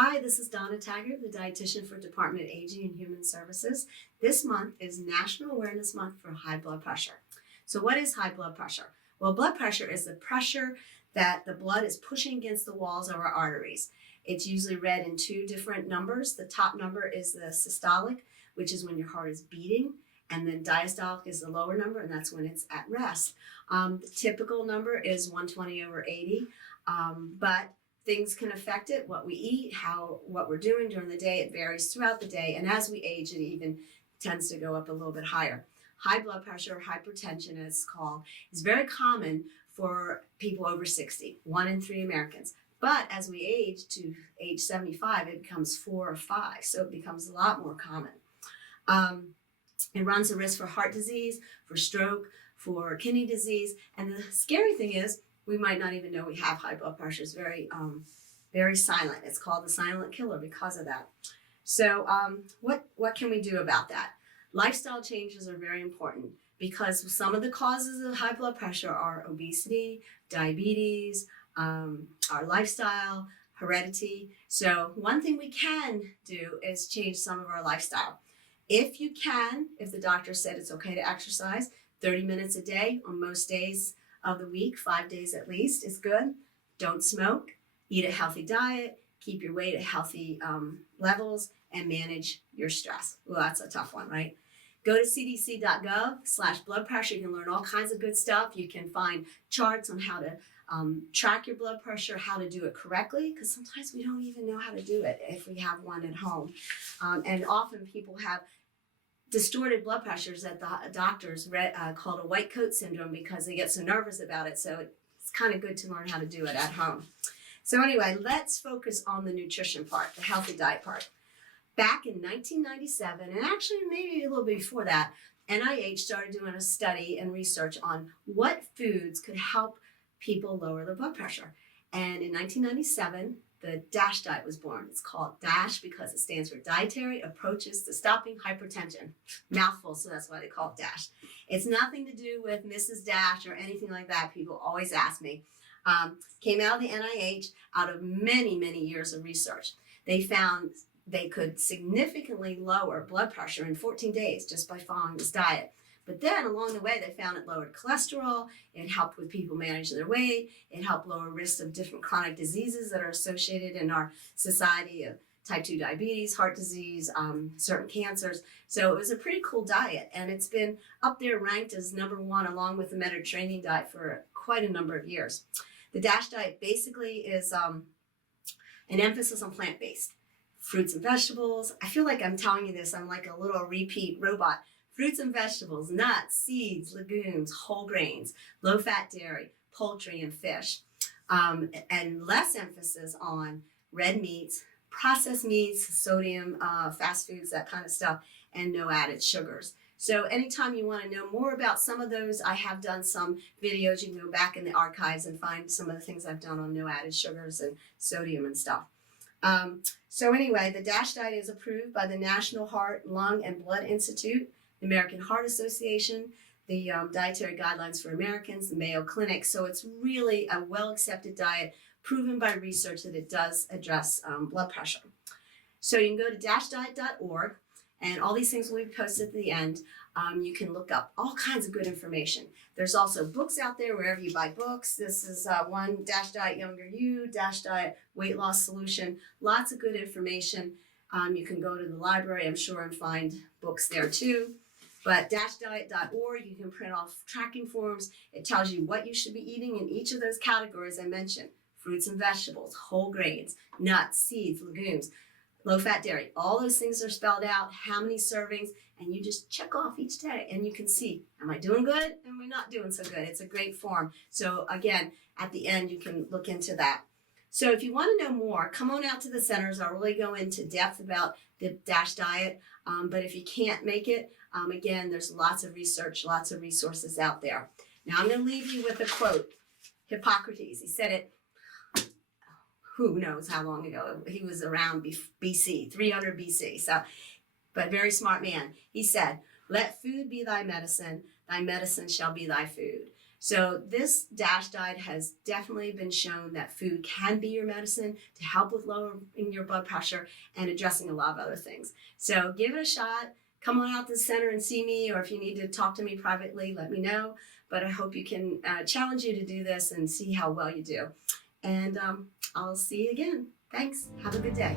Hi, this is Donna Taggert, the dietitian for Department of Aging and Human Services. This month is National Awareness Month for high blood pressure. So what is high blood pressure? Well, blood pressure is the pressure that the blood is pushing against the walls of our arteries. It's usually read in two different numbers. The top number is the systolic, which is when your heart is beating, and then diastolic is the lower number, and that's when it's at rest. The typical number is 120/80, but things can affect it, what we eat, what we're doing during the day. It varies throughout the day, and as we age, it even tends to go up a little bit higher. High blood pressure, hypertension as it's called, is very common for people over 60, 1 in 3 Americans. But as we age to age 75, it becomes 4 or 5, so it becomes a lot more common. It runs a risk for heart disease, for stroke, for kidney disease, and the scary thing is, we might not even know we have high blood pressure. It's very silent. It's called the silent killer because of that. So what can we do about that? Lifestyle changes are very important because some of the causes of high blood pressure are obesity, diabetes, our lifestyle, heredity. So one thing we can do is change some of our lifestyle. If you can, if the doctor said it's okay to exercise 30 minutes a day on most days of the week, 5 days at least, is good. Don't smoke, eat a healthy diet, keep your weight at healthy levels, and manage your stress. Well, that's a tough one, right? Go to cdc.gov/blood pressure. You can learn all kinds of good stuff. You can find charts on how to track your blood pressure, how to do it correctly, because sometimes we don't even know how to do it if we have one at home. And often people have distorted blood pressures that the doctors called a white coat syndrome because they get so nervous about it. So it's kind of good to learn how to do it at home. So anyway, let's focus on the nutrition part, the healthy diet part. Back in 1997, and actually maybe a little bit before that, NIH started doing a study and research on what foods could help people lower their blood pressure. And in 1997, the DASH diet was born. It's called DASH because it stands for Dietary Approaches to Stopping Hypertension. Mouthful, so that's why they call it DASH. It's nothing to do with Mrs. Dash or anything like that. People always ask me. Came out of the NIH out of many, many years of research. They found they could significantly lower blood pressure in 14 days just by following this diet. But then along the way, they found it lowered cholesterol, it helped with people managing their weight, it helped lower risks of different chronic diseases that are associated in our society, of type 2 diabetes, heart disease, certain cancers. So it was a pretty cool diet, and it's been up there ranked as #1 along with the Mediterranean diet for quite a number of years. The DASH diet basically is an emphasis on plant-based. Fruits and vegetables. I feel like I'm telling you this, I'm like a little repeat robot. Fruits and vegetables, nuts, seeds, legumes, whole grains, low-fat dairy, poultry, and fish. And less emphasis on red meats, processed meats, sodium, fast foods, that kind of stuff, and no added sugars. So anytime you want to know more about some of those, I have done some videos. You can go back in the archives and find some of the things I've done on no added sugars and sodium and stuff. So anyway, the DASH diet is approved by the National Heart, Lung, and Blood Institute, the American Heart Association, the Dietary Guidelines for Americans, the Mayo Clinic. So it's really a well-accepted diet, proven by research that it does address blood pressure. So you can go to dashdiet.org, and all these things will be posted at the end. You can look up all kinds of good information. There's also books out there wherever you buy books. This is one, DASH Diet Younger You, DASH Diet Weight Loss Solution. Lots of good information. You can go to the library, I'm sure, and find books there too. But dashdiet.org, you can print off tracking forms. It tells you what you should be eating in each of those categories I mentioned. Fruits and vegetables, whole grains, nuts, seeds, legumes, low-fat dairy. All those things are spelled out, how many servings, and you just check off each day and you can see, am I doing good? Am I not doing so good? It's a great form. So again, at the end, you can look into that. So if you want to know more, come on out to the centers. I'll really go into depth about the DASH diet. But if you can't make it, again, there's lots of research, lots of resources out there. Now I'm going to leave you with a quote. Hippocrates, he said it, who knows how long ago. He was around BC, 300 BC. So, but very smart man. He said, "Let food be thy medicine shall be thy food." So this DASH diet has definitely been shown that food can be your medicine to help with lowering your blood pressure and addressing a lot of other things. So give it a shot. Come on out to the center and see me, or if you need to talk to me privately, let me know. But I hope you can challenge you to do this and see how well you do. And I'll see you again. Thanks. Have a good day.